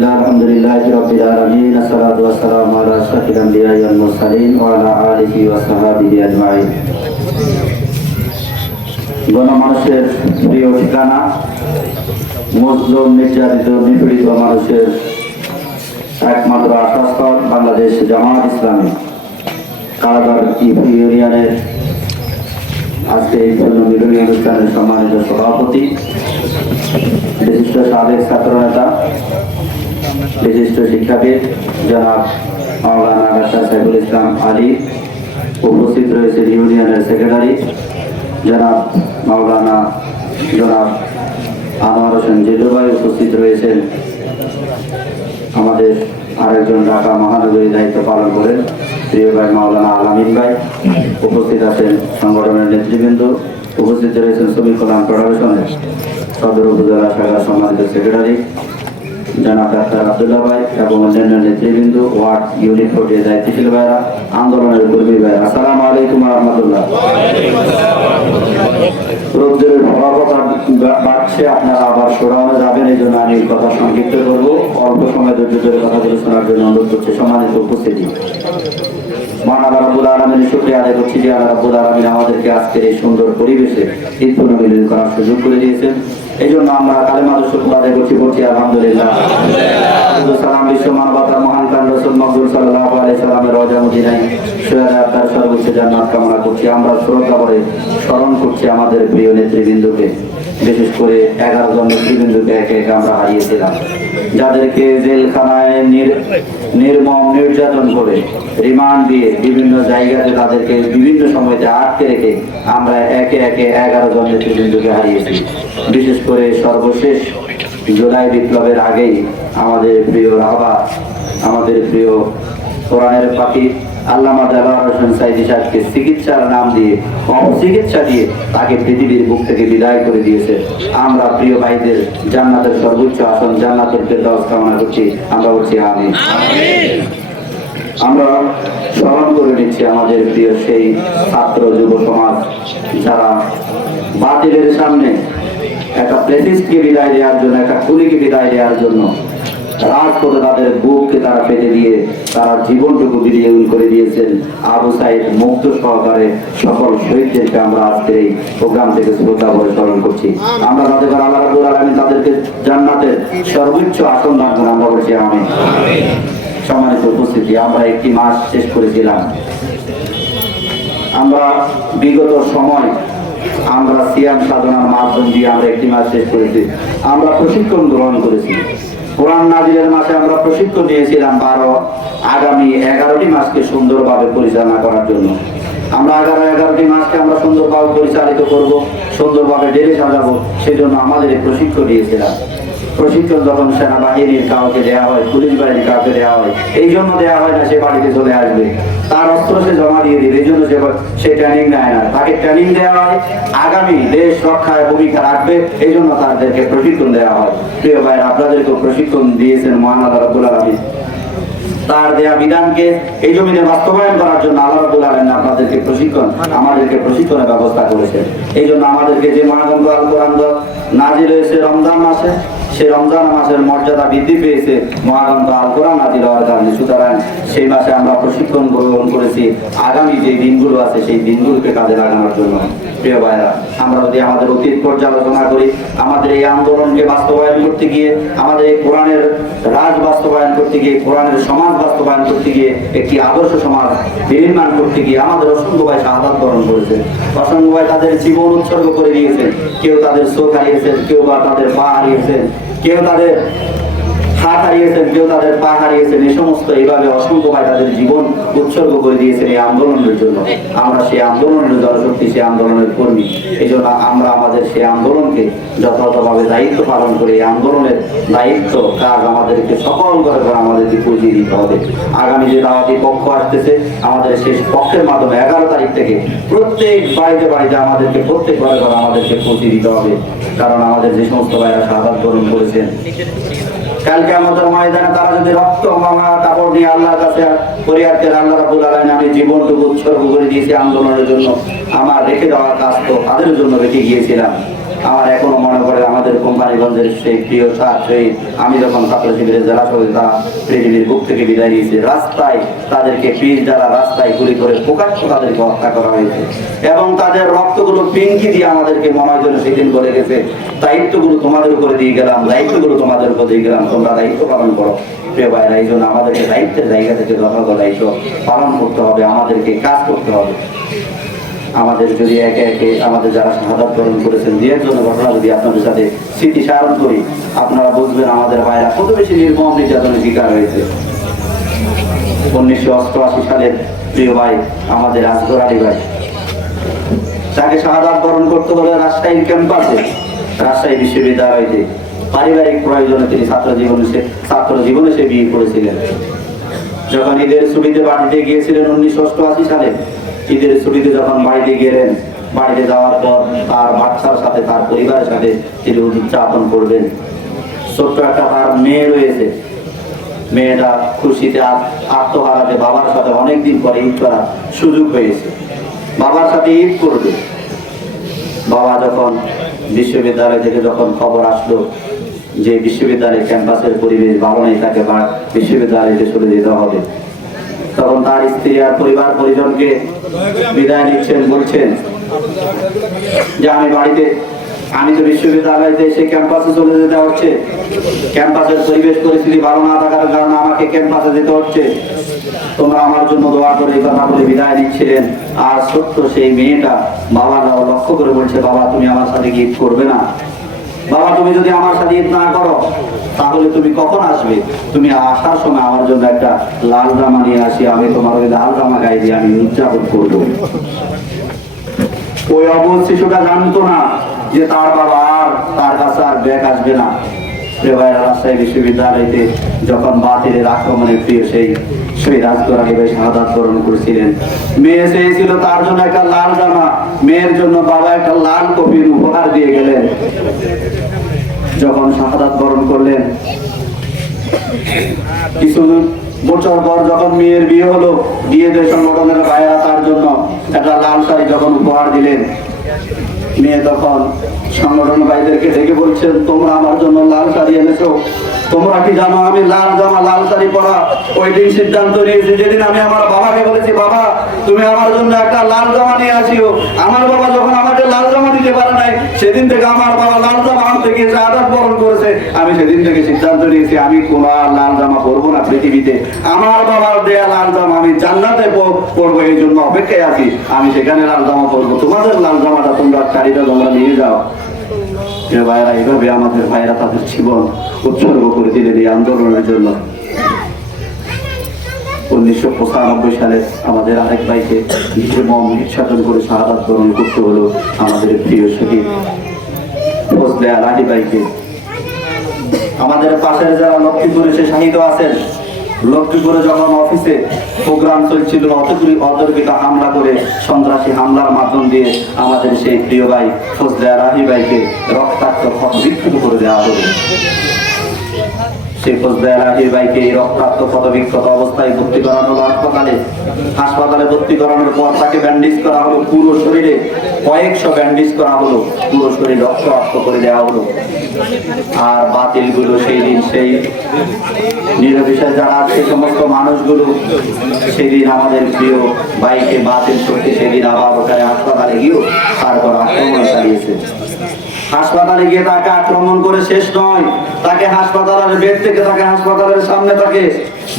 বিসমিল্লাহ আলহামদুলিল্লাহি রাব্বিল আলামিন আসসালাতু ওয়াসসালামু আলা আশরাফিল আমবিয়া ওয়াল মুরসালিন ওয়া আলা আলিহি ওয়া সাহবিহি আজমাইন। গণমানুষের প্রিয় ঠিকানা, মজলুম নির্যাতিত নিপীড়িত মানুষের একমাত্র আশ্রয়স্থল বাংলাদেশ জামায়াত ইসলামী কারাগার ইউনিয়নের আজকে এই মিলনী অনুষ্ঠানের সম্মানিত সভাপতি, বিশিষ্ট সাবেক ছাত্রনেতা, বিশিষ্ট শিক্ষাবিদ জনাব মাওলানা ডাক্তার সাইফুল ইসলাম আলী, উপস্থিত রয়েছে ইউনিয়নের সেক্রেটারি জনাব মাওলানা জনাব আনোয়ার হোসেন জিল্লু ভাই, উপস্থিত রয়েছেন আমাদের আরেকজন ঢাকা মহানগরী দায়িত্ব পালন করেন প্রিয় ভাই মাওলানা আলামিন ভাই, উপস্থিত আছেন সংগঠনের নেতৃবৃন্দ, উপস্থিত রয়েছেন শ্রমিক কল্যাণ ফেডারেশনের সদর উপজেলা শাখার সম্মানিত সেক্রেটারি জনাব ডাক্তার আব্দুল্লাহ ভাই এবং অন্যান্য নেতৃবৃন্দ, ওয়ার্ড ইউনিট ফোর্টের দায়িত্বশীল ভাইরা, আন্দোলনের কর্মী ভাই, আসসালামু আলাইকুম ওয়া রাহমাতুল্লাহ। রোদ্রের প্রভাবতা বাড়ছে, আপনারা আবার সরানো যাবেন, এই জন্য আমি কথা সংক্ষিপ্ত করব। অল্প সময় ধৈর্য ধরে কথাগুলো শোনার জন্য অনুরোধ করছি। সম্মানিত উপস্থিতি, মহান আল্লাহ রাব্বুল আলামিনের শুকরিয়া আদায় করছি যে আল্লাহ রাব্বুল আলামিন আমাদেরকে আজকের এই সুন্দর পরিবেশে ঈদ মিলন করার সুযোগ করে দিয়েছেন। এই জন্য আমরা কালেমার শুকর আদায় বলছি আলহামদুলিল্লাহ। সালাম বিশ্ব মানবতার মহান প্রাণ রাসূল মুহাম্মদ সাল্লাল্লাহু আলাইহি সাল্লামের রওজা মদিনায় শুহাদা তার সর্বোচ্চ জান্নাত কামনা করছি। আমরা শ্রদ্ধা করে স্মরণ করছি আমাদের প্রিয় নেতৃবৃন্দকে, বিশেষ করে 11 জন নেতৃবৃন্দকে একে একে আমরা হারিয়েছিলাম, যাদেরকে জেলখানায় নির্মম নির্যাতন করে রিমান্ড দিয়ে বিভিন্ন জায়গাতে তাদেরকে বিভিন্ন সময়তে আটকে রেখে আমরা একে একে 11 জন নেতৃবৃন্দকে হারিয়েছি। বিশেষ করে সর্বশেষ জুলাই বিপ্লবের আগেই আমাদের প্রিয় রাহবা, আমাদের প্রিয় কোরআনের পাখি আল্লামা দেলোয়ার হোসেন সাইদি সাহেবকে চিকিৎসার নাম দিয়ে, অপচিকিৎসা দিয়ে তাকে পৃথিবীর বুক থেকে বিদায় করে দিয়েছে। আমরা প্রিয় ভাইদের জান্নাতের সর্বোচ্চ আসন জান্নাতুল ফেরদাউস কামনা করছি, আমরা বলছি আমিন। আমরা স্মরণ করে নিচ্ছি আমাদের প্রিয় সেই ছাত্র যুব সমাজ যারা বাতিলের সামনে একটা প্রেসিডকে বিদায় দেওয়ার জন্য, একটা খুনিকে বিদায় দেওয়ার জন্য রাজপথে তাদের বুককে তারা পেতে দিয়ে তারা জীবনটুকু বিলিয়ন করে দিয়েছেন। আবু সাইদ মুক্ত সহকারে সকল শহীদদেরকে আমরা আজকের এই প্রোগ্রাম থেকে শ্রদ্ধা করে স্মরণ করছি। আমরা তাদের আল্লাহ রাব্বুল আলামিন তাদেরকে জান্নাতের সর্বোচ্চ আসন দান করে আমরা বলছি আমিন। সম্মানিত উপস্থিতি, আমরা একটি মাস শেষ করেছিলাম। আমরা বিগত সময় আমরা সিয়াম সাধনার মাধ্যম দিয়ে আমরা একটি মাস শেষ করেছি। আমরা প্রশিক্ষণ গ্রহণ করেছি। কোরআন নাজিলের মাসে আমরা প্রশিক্ষণ নিয়েছিলাম 12, আগামী 11টি মাসকে সুন্দরভাবে পরিচালনা করার জন্য। আমরা 11টি মাসকে আমরা সুন্দরভাবে পরিচালিত করব, সুন্দরভাবে ডেলে সাজাবো, সেজন্য আমাদের এই প্রশিক্ষণ দিয়েছিলাম। প্রশিক্ষণ যখন সেনাবাহিনীর কাউকে দেওয়া হয়, পুলিশ বাহিনীর কাউকে দেওয়া হয়, এই জন্য দেওয়া হয় না সে বাড়িতে চলে আসবে, তার অস্ত্র সে জমা দিয়ে দিবে, এই জন্য সে ট্রেনিং নেয় না। তাকে ট্রেনিং দেওয়া হয় আগামী দেশ রক্ষায় ভূমিকা রাখবে, এই জন্য তাদেরকে প্রশিক্ষণ দেওয়া হয়। প্রিয় ভাইয়ের, আপনাদেরকেও প্রশিক্ষণ দিয়েছেন মহান আল্লাহ রাব্বুল আলামিন। তার দেয়া বিধানকে এই জমিনে বাস্তবায়ন করার জন্য আল্লাহ রাব্বুল আলামিন আপনাদেরকে আমাদেরকে প্রশিক্ষণের ব্যবস্থা করেছেন। এই জন্য আমাদেরকে যে মহাগ্রন্থ আল কোরআন নাজিল হয়েছে রমজান মাসে, সেই রমজান মাসের মর্যাদা বৃদ্ধি পেয়েছে মহাগ্রন্থ আল কোরআন নাজিল হওয়ার কারণে। সুতরাং সেই মাসে আমরা প্রশিক্ষণ গ্রহণ করেছি আগামী যে দিনগুলো আছে সেই দিনগুলোকে কাজে লাগানোর জন্য। প্রিয় ভাইরা, আমরা যদি আমাদের অতীত পর্যালোচনা করি, আমাদের এই আন্দোলনকে বাস্তবায়ন করতে গিয়ে, আমাদের এই কোরআনের রাজ বাস্তবায়ন করতে গিয়ে, কোরআনের সমাজ বাস্তবায়ন করতে গিয়ে, একটি আদর্শ সমাজ নির্মাণ করতে গিয়ে আমাদের অসংখ্য ভাই শাহাদাত বরণ করেছে। অসংখ্য ভাই তাদের জীবন উৎসর্গ করে দিয়েছেন। কেউ তাদের চোখ হারিয়েছেন, কেউ বা তাদের পা হারিয়েছেন, কেউ তাদের হাত হারিয়েছেন, কেউ তাদের পা হারিয়েছেন। এই সমস্ত এইভাবে অসংখ্য ভাই তাদের জীবন উৎসর্গ করে দিয়েছেন এই আন্দোলনের জন্য। আমরা সেই আন্দোলনের জনশক্তি, সেই আন্দোলনের কর্মী। এই জন্য আমরা আমাদের সেই আন্দোলনকে যথাযথভাবে দায়িত্ব পালন করে এই আন্দোলনের দায়িত্ব কাজ আমাদেরকে সকল করে আমাদেরকে পৌঁছিয়ে দিতে হবে। আগামী যে দাওয়াতি পক্ষ আসতেছে, আমাদের সেই পক্ষের মাধ্যমে 11 তারিখ থেকে প্রত্যেক বাড়িতে বাড়িতে আমাদেরকে প্রত্যেক ঘরে ঘরে আমাদেরকে পৌঁছিয়ে দিতে হবে। কারণ আমাদের যে সমস্ত ভাইরা শাহাদাত বরণ করেছেন, কালকে আমাদের ময়দানে তারা যদি রক্ত মামা কাপড় নিয়ে আল্লাহর কাছে ফরিয়াদ করে, আল্লাহ রাব্বুল আলামিন আমি জীবনটুকু উৎসর্গ করে দিয়েছি আন্দোলনের জন্য, আমার রেখে দেওয়ার কাজ তো তাদের জন্য রেখে গিয়েছিলাম। আমার এখনো মনে পড়ে আমাদের কোম্পানিগঞ্জের সেই প্রিয় স্যার শহীদ, আমি যখন ছাত্র শিবিরের জেলা সভাপতি, তারা পৃথিবীর বুক থেকে বিদায় নিয়েছে। রাস্তায় তাদেরকে পিচ দ্বারা রাস্তায় গুলি করে প্রকাশ্য তাদেরকে হত্যা করা হয়েছে এবং তাদের রক্তগুলো পিঙ্কি দিয়ে আমাদেরকে মনে হয় যেন সেদিন বলে গেছে, দায়িত্বগুলো তোমাদের উপরে দিয়ে গেলাম, দায়িত্বগুলো তোমাদের উপরে দিয়ে গেলাম, তোমরা দায়িত্ব পালন করো। প্রিয় ভাইরা, এই জন্য আমাদেরকে দায়িত্বের জায়গা থেকে যথাযথ দায়িত্ব পালন করতে হবে, আমাদেরকে কাজ করতে হবে। আমাদের যদি একে একে আমাদের যারা শাহাদাত বরণ করেছেন দুই একজনের ঘটনা যদি আপনাদের সাথে স্মৃতিচারণ করি, আপনারা বুঝবেন আমাদের ভাইরা কত বেশি নির্মম নির্যাতনের শিকার হয়েছে। 1988 সালের প্রিয় ভাই আমাদের আসগর আলী ভাই, তাকে শাহাদাত বরণ করতে হলে রাজশাহীর ক্যাম্পাসে, রাজশাহী বিশ্ববিদ্যালয়তে পারিবারিক প্রয়োজনে তিনি ছাত্র জীবনে সে বিয়ে করেছিলেন। যখন ঈদের ছুটিতে বাড়িতে গিয়েছিলেন 1988 সালে, ঈদের ছুটিতে যখন বাড়িতে গেলেন, বাড়িতে যাওয়ার পর তার বাচ্চার সাথে, তার পরিবারের সাথে তিনি উদযাপন করবেন। ছোট্ট একটা তার মেয়ে রয়েছে, মেয়েটা খুশিতে আত্মহারাতে বাবার সাথে অনেকদিন পরে ঈদ করার সুযোগ হয়েছে, বাবার সাথে ঈদ করবে। বাবা যখন বিশ্ববিদ্যালয় থেকে যখন খবর আসলো যে বিশ্ববিদ্যালয় ক্যাম্পাসের পরিবেশ ভালো নেই, তাকে বিশ্ববিদ্যালয়তে চলে যেতে হবে, তখন তার স্ত্রী আর পরিবার পরিজনকে বিদায় নিচ্ছেন, বলছেন যে আমি তো বিশ্ববিদ্যালয়তে এসে ক্যাম্পাসে চলে যেতে হচ্ছে, ক্যাম্পাসের পরিবেশ পরিস্থিতি ভালো না থাকার কারণে আমাকে ক্যাম্পাসে যেতে হচ্ছে, তোমরা আমার জন্য দোয়া করে এই কথা বলে বিদায় নিচ্ছিলেন। আর সত্য সেই মেয়েটা বাবারা লক্ষ্য করে বলছে, বাবা তুমি আমার সাথে ঈদ করবে না, বাবা তুমি যদি আমার সাথে ঈদ না করো তাহলে তুমি কখন আসবে, তুমি আসার সময় আমার জন্য একটা লাল জামা নিয়ে আসি, আমি তোমার ওই লাল জামা গায়ে দিয়ে আমি উদযাপন করবো। ওই অবধ শিশুটা জানতো না যে তার বাবা আর তার কাছে আর ব্যাগ আসবে না। রাজশাহী বিশ্ববিদ্যালয়তে যখন বাতিলের আক্রমণে প্রিয় সেই শহীদ আসগর আলী ভাই শাহাদাত বরণ করেছিলেন, মেয়ে চেয়েছিল তার জন্য একটা লাল জামা, মেয়ের জন্য বাবা একটা লাল কপির উপহার দিয়ে গেলেন। যখন শাহাদাত বরণ করলেন, কিছু বছর পর যখন মেয়ের বিয়ে হলো, বিয়েতে সংগঠনের ভাইয়েরা তার জন্য একটা লাল শাড়ি যখন উপহার দিলেন, মেয়ে তখন সংগঠন ভাইদেরকে ডেকে বলছেন, তোমরা আমার জন্য লাল শাড়ি এনেছো, তোমরা কি জানো আমি লাল জামা লাল শাড়ি পরা ওই দিন সিদ্ধান্ত নিয়েছি, যেদিন আমি আমার বাবাকে বলেছি, বাবা তুমি আমার জন্য একটা লাল জামা নিয়ে আসিও। আমার বাবা যখন আমাকে লাল জামা দিতে পারে নাই, সেদিন থেকে আমার বাবা লাল জামা আনতে গিয়ে শাহাদাত বরণ করেছে। আমি সেদিন থেকে সিদ্ধান্ত নিয়েছি আমি কোন লাল জামা পরবো না পৃথিবীতে, আমার বাবার দেয়া লাল জামা আমি জান্নাতে পরবো, এই জন্য অপেক্ষায় আছি, আমি সেখানে লাল জামা পরবো, তোমাদের লাল জামাটা তোমরা শাড়িটা তোমরা নিয়ে যাও। ভাইয়েরা, এইভাবে আমাদের ভাইয়েরা তাদের জীবন উৎসর্গ করে দিলেন এই আন্দোলনের জন্য। 1995 সালে আমাদের আরেক ভাইকে নির্মম নির্যাতন করে শাহাদাত বরণ করতে হলো আমাদের প্রিয় শহীদ ফজলে আলী ভাইকে। আমাদের পাশের যারা লক্ষ্মীপুরে সে শাহিদ আছেন, লক্ষ্মীপুরে যখন অফিসে প্রোগ্রাম চলছিল, অতর্কিত হামলা করে, সন্ত্রাসী হামলার মাধ্যম দিয়ে আমাদের সেই প্রিয় ভাই ফজলে আলী ভাইকে রক্তাক্ত ক্ষতবিক্ষত করে দেওয়া হলো। সেই ফজলে আলী ভাইকে রক্তাক্ত ক্ষতবিক্ষত অবস্থায় ভর্তি করানো হলো হাসপাতালে ভর্তি করানোর পর তাকে ব্যান্ডেজ করা হলো, পুরো শরীরে কয়েকশো ব্যান্ডেজ করা হলো, পুরো শরীর রক্তাক্ত করে দেওয়া হলো। আর বাতিলগুলো সেই দিন, সেই নিরবিষয় যারা সেই সমস্ত মানুষগুলো সেদিন আমাদের প্রিয় ভাইকে বাতিল করতে সেদিন আবার ওখানে হাসপাতালে গিয়েও তারপর আক্রমণ চালিয়েছে। হাসপাতালে গিয়ে তাকে আক্রমণ করে শেষ নয়, তাকে হাসপাতালের বেড থেকে তাকে হাসপাতালের সামনে তাকে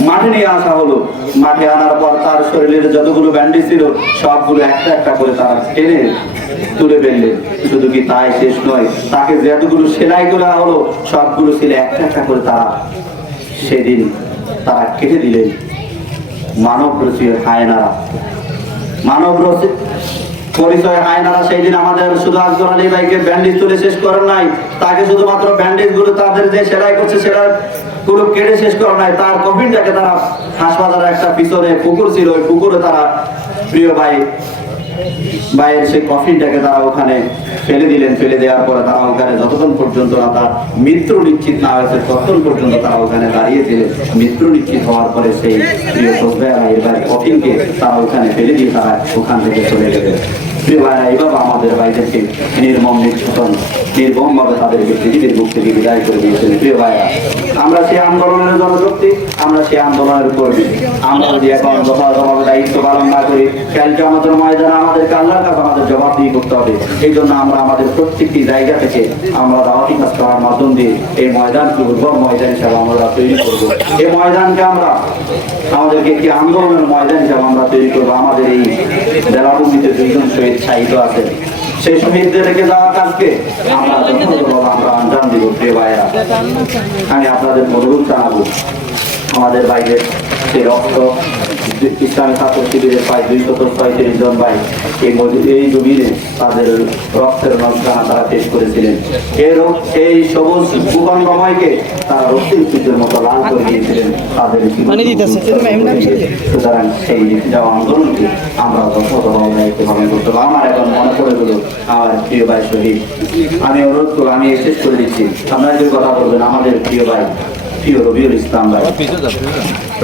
মাঠে নিয়ে আসা হলো। মাঠে আনার পর তার শরীরের যতগুলো ব্যান্ডেজ ছিল সবগুলো একটা একটা করে তারা টেনে তুলে ফেললেন। শুধু কি তাই শেষ নয়, তাকে যতগুলো সেলাই করা হলো সবগুলো ছিল একটা একটা করে তারা সেদিন তারা কেটে দিলেন। মানব রচিত হায়নারা, মানব রচিত পরিচয় হায়নারা সেই দিন আমাদের শুধু আসগর আলী ভাইকে ব্যান্ডেজ তুলে শেষ করেন নাই, তাকে শুধুমাত্র ব্যান্ডেজ গুলো তাদের যে সেলাই করছে সেটা পুরো কেটে শেষ করেন নাই, তার কফিনটাকে তারা হাসপাতালের একটা পিছনে পুকুর ছিল, ওই পুকুরে তারা প্রিয় ভাইয়ের সেই কফিনটাকে তারা ওখানে ফেলে দিলেন। ফেলে দেওয়ার পরে তারা ওখানে যতক্ষণ পর্যন্ত না তার মৃত্যু নিশ্চিত না হয়েছে ততক্ষণ পর্যন্ত তারা ওখানে দাঁড়িয়েছিলেন। মৃত্যু নিশ্চিত হওয়ার পরে সেই প্রিয় ফজলে আলী ভাইয়ের কফিনকে তারা ওখানে ফেলে দিয়ে তারা ওখান থেকে চলে গেলেন। প্রিয় ভাইরা, এইভাবে আমাদের ভাইদেরকে নির্মম নির্যাতন নির্মম ভাবে তাদেরকে পৃথিবীর বুক থেকে বিদায় করে দিয়েছেন। প্রিয় ভাইরা, আমরা সেই আন্দোলনের জনশক্তি, আমরা সেই আন্দোলনের কর্মী। আমরা যদি এখন যথাযথভাবে দায়িত্ব পালন না করি, কালকে আমাদের ময়দানে আমাদেরকে আল্লাহর কাছে আমাদের জবাবদিহি করতে হবে। এই জন্য আমরা আমাদের প্রত্যেকটি জায়গা থেকে আমরা দাওয়াতি কাজ করার মাধ্যম দিয়ে এই ময়দানকে উর্বর ময়দান হিসাবে আমরা তৈরি করবো। এই ময়দানকে আমরা আমাদেরকে একটি আন্দোলনের ময়দান হিসাবে আমরা তৈরি করবো। আমাদের এই জেলাভূমিতে দুইজন শহীদ শাহিদ আছে, সেই শহীদদের রেখে যাওয়া কাজকে আমরা যথাযথভাবে আমরা আঞ্জাম দিব। প্রিয় ভাইরা, আমি আপনাদের অনুরোধ জানাবো, আমাদের বাইরে সেই রক্ত ইসলামী ছাত্র শিবিরের প্রায় 236 জন ভাই এই জমিনে তাদের রক্তের নজরানা তারা পেশ করেছিলেন। এই সবুজ ভূখণ্ডময়কে তারা রক্তিম সূর্যের মতো লাল করে দিয়েছিলেন তাদের। সুতরাং সেই যাওয়া আন্দোলনকে আমরা যথাযথভাবে দায়িত্ব পালন করতে হবে। আমার এখন মনে পড়ে গেল আমার প্রিয় ভাই শহীদ। আমি অনুরোধ করবো, আমি শেষ করে দিচ্ছি, আপনারা যে কথা বলবেন আমাদের প্রিয় ভাই প্রিয় রবিউল ইসলাম ভাই।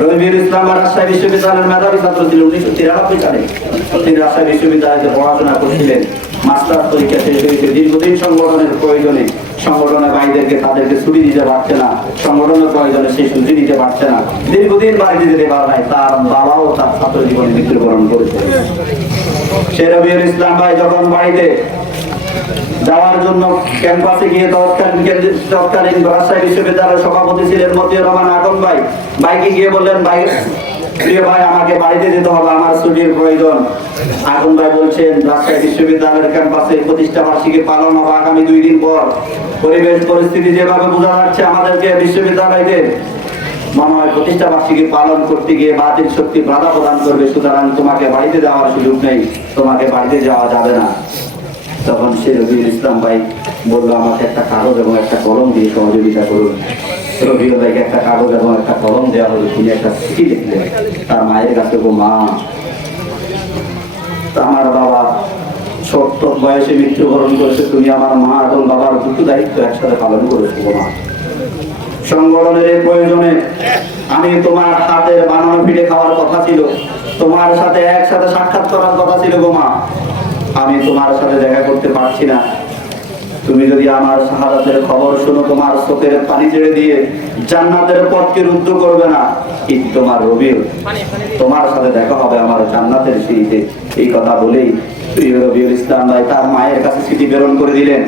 রবিউল ইসলাম রাজশাহী বিশ্ববিদ্যালয়ের মেধাবী ছাত্র ছিল। 1993 সালে তিনি রাজশাহী বিশ্ববিদ্যালয়ে পড়াশোনা করছিলেন। মাস্টার পরীক্ষা শেষ হয়েছে। দীর্ঘদিন সংগঠনের প্রয়োজনে সংগঠনের ভাইদেরকে তাদেরকে ছুটি দিতে পারছে না, সংগঠনের প্রয়োজনে সেই ছুটি দিতে পারছে না, দীর্ঘদিন বাড়িতে যেতে পারে নাই। তার বাবাও তার ছাত্র জীবনে মৃত্যুবরণ করেছে। সে রবিউল ইসলাম ভাই যখন বাড়িতে যাওয়ার জন্য ক্যাম্পাসে গিয়ে তৎকালীন রাজশাহী বিশ্ববিদ্যালয়ের সভাপতি ছিলেন মতিউর রহমান আকন ভাই, বাইকে গিয়ে বললেন, ভাই প্রিয় ভাই আমাকে বাড়িতে যেতে হবে, আমার ছুটির প্রয়োজন। আকন ভাই বলছেন, রাজশাহী বিশ্ববিদ্যালয়ের ক্যাম্পাসে প্রতিষ্ঠা বার্ষিকী পালন হবে আগামী 2 দিন পর। পরিবেশ পরিস্থিতি যেভাবে বোঝা যাচ্ছে আমাদেরকে বিশ্ববিদ্যালয়কে মনে হয় প্রতিষ্ঠা বার্ষিকী পালন করতে গিয়ে বাতিল শক্তি বাধা প্রদান করবে, সুতরাং তোমাকে বাড়িতে যাওয়ার সুযোগ নেই, তোমাকে বাড়িতে যাওয়া যাবে না। তখন সে রবিউল ইসলাম ভাই বললো, আমাকে একটা কাগজ এবং একটা কলম দিয়ে সহযোগিতা করুন। রবিউল ভাইকে একটা কাগজ এবং একটা কলম দেওয়া হলো। তিনি একটা চিঠি লিখলেন তার মায়ের কাছে, গো মা, আমার বাবা 70 বয়সে মৃত্যুবরণ করেছে, তুমি আমার মা এবং বাবার দুটো দায়িত্ব একসাথে পালন করেছো গো মা। সংগঠনের প্রয়োজনে আমি তোমার হাতের বানানো পিঠে খাওয়ার কথা ছিল, তোমার সাথে একসাথে সাক্ষাৎ করার কথা ছিল গো মা, আমি তোমার সাথে দেখা করতে পারছি না। তুমি যদি আমার শাহাদাতের খবর শুনো, তোমার চোখের পানি ছেড়ে দিয়ে জান্নাতের পথকে রুদ্ধ করবে না। কিন্তু তোমার রবিউল, তোমার সাথে দেখা হবে আমার জান্নাতের সিঁড়িতে। এই কথা বলেই প্রিয় রবিউল ইসলাম ভাই তার মায়ের কাছে চিঠি প্রেরণ করে দিলেন।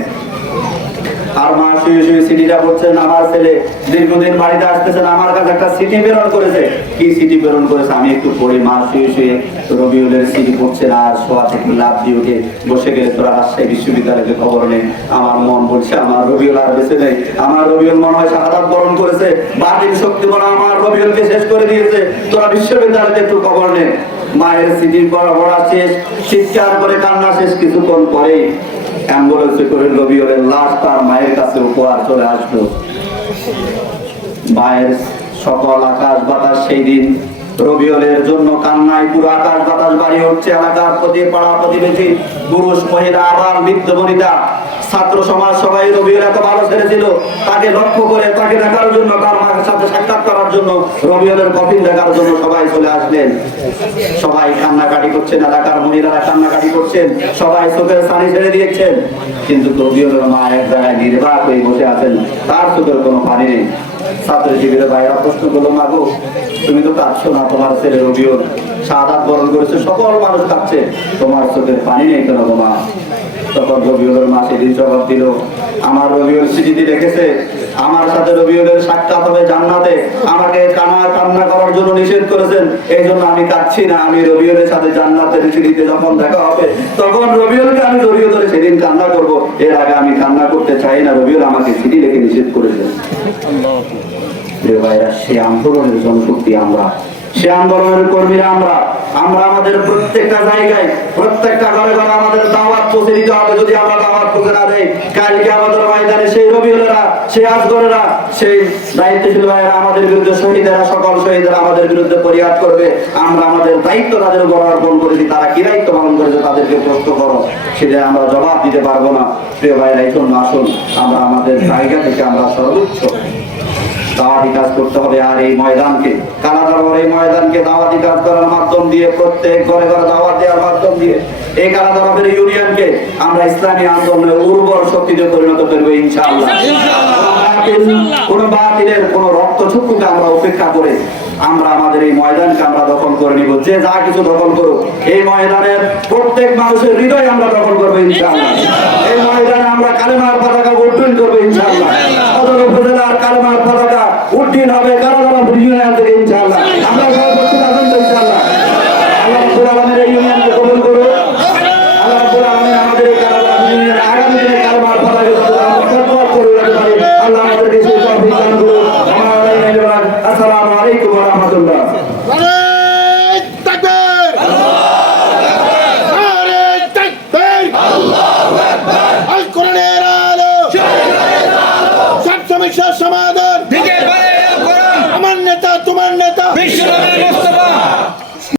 আর মা শুয়ে শুয়ে চিঠিটা পড়ছেন, আমার ছেলে দীর্ঘদিন বাড়িতে আসতেছেন, আমার কাছে একটা চিঠি প্রেরণ করেছে। কি চিঠি প্রেরণ করেছে আমি একটু পড়ি। মা শুয়ে শুয়ে রবিউলের চিঠি পড়ছেন, আর শোয়া থেকে লাভ দিয়ে উঠে বসে গেলে, তোরা রাজশাহী বিশ্ববিদ্যালয়কে খবর নেই। আমার মন বলছে আমার রবিউল আর বেঁচে নেই, আমার রবিউল মনে হয় শাহাদাত বরণ করেছে, বাতিল শক্তি মনে হয় আমার রবিউলকে শেষ করে দিয়েছে, তোরা বিশ্ববিদ্যালয়তে একটু খবর নে। মায়ের চিঠি পড়া শেষ, চিৎকার করে কান্না শেষ। কিছুক্ষণ পরেই অ্যাম্বুলেন্সে করে রবিউলের লাশ তার মায়ের কাছে উপহার চলে আসলো। মায়ের সকল আকাশ বাতাস সেই দিন রবিউলের জন্য কান্নায় পুরো আকাশ বাতাস বাড়ি উঠছে। এলাকার প্রতি পাড়া প্রতিবেশী, পুরুষ মহিলা, আবার বৃদ্ধ বনিতা, ছাত্র সমাজ সবাই রবিউল এত ভালো ছেড়েছিল, তাকে লক্ষ্য করে তাকে দেখার জন্য, তার মায়ের সাথে সাক্ষাৎ করার জন্য, রবিউলের কফিন দেখার জন্য সবাই চলে আসলেন। সবাই কান্নাকাটি করছেন, এলাকার মহিলারা কান্নাকাটি করছেন, সবাই চোখের পানি ছেড়ে দিয়েছেন। কিন্তু রবিউলের মা এক জায়গায় নির্বাক হয়ে বসে আছেন, তার চোখের কোনো পানি নেই। ছাত্র শিবিরের ভাইরা প্রশ্ন করলো, মাগো তুমি তো কাঁদছো না, তোমার ছেলে রবিউল শাহাদাত বরণ করেছে, সকল মানুষ কাঁদছে, তোমার চোখের পানি নেই কেন গো মা? তখন রবিউলের মা সেদিন জবাব দিল, আমার রবিউল চিঠিতে রেখেছে আমার সাথে রবিউলের সাক্ষাৎ হবে জান্নাতে, আমাকে কান্না করার জন্য নিষেধ করেছেন, এই জন্য আমি কাঁদছি না। আমি রবিউলের সাথে জান্নাতের সিঁড়িতে যখন দেখা হবে তখন রবিউলকে আমি জড়িয়ে ধরে সেদিন কান্না করব, এর আগে আমি কান্না করতে চাই না। রবিউল আমাকে চিঠি লিখে নিষেধ করেছেন। সে আন্দোলনের জনশক্তি আমরা, সে আন্দোলনের কর্মীরা আমরা। আমরা আমাদের প্রত্যেকটা জায়গায়, প্রত্যেকটা ঘরে ঘরে আমাদের দাওয়াত পৌঁছে দিতে হবে। যদি আমরা দাওয়াত পৌঁছে না দেই, কালকে আমাদের ময়দানে সেই রবিউলেরা, সেই আজগরেরা, সেই দায়িত্বশীল ভাইয়েরা আমাদের বিরুদ্ধে, শহীদেরা, সকল শহীদেরা আমাদের বিরুদ্ধে ফরিয়াদ করবে। আমরা আমাদের দায়িত্ব তাদের উপর অর্পণ করেছি, তারা কি দায়িত্ব পালন করেছে তাদেরকে প্রশ্ন করো, সেটা আমরা জবাব দিতে পারবো না। প্রিয় ভাইয়েরা, এই জন্য আসুন আমরা আমাদের জায়গা থেকে আমরা সর্বোচ্চ দাওয়াতি কাজ করতে হবে। আর এই ময়দানকে কানাডার এই ময়দানকে দাওয়াতি কাজ করার মাধ্যম দিয়ে, প্রত্যেক ঘরে ঘরে দাওয়াত দেওয়ার মাধ্যম দিয়ে এই কানাডার ইউনিয়নকে আমরা ইসলামী আন্দোলনের উর্বর শক্তিতে পরিণত করবো ইনশাআল্লাহ। কোন বাতিলের কোন রক্তচক্ষুকে আমরা উপেক্ষা করে আমরা আমাদের এই ময়দানকে আমরা দখল করে নিব। যে যা কিছু দখল করুক, এই ময়দানের প্রত্যেক মানুষের হৃদয় আমরা দখল করবো ইনশাআল্লাহ। এই ময়দানে আমরা কালেমার